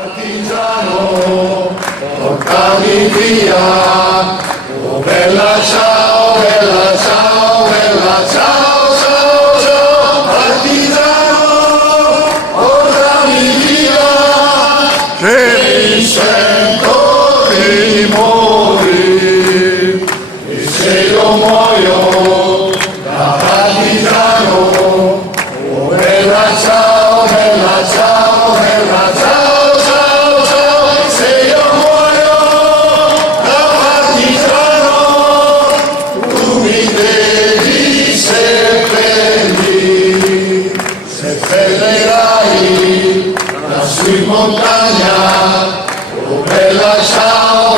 Partigiano, portami via, oh bella ciao, bella ciao, bella ciao, ciao, ciao, partigiano, portami via, che mi sento di morire, e se io muoio da partigiano, oh bella ciao, bella ciao, bella ciao. Lassù in montagna, oh bella ciao,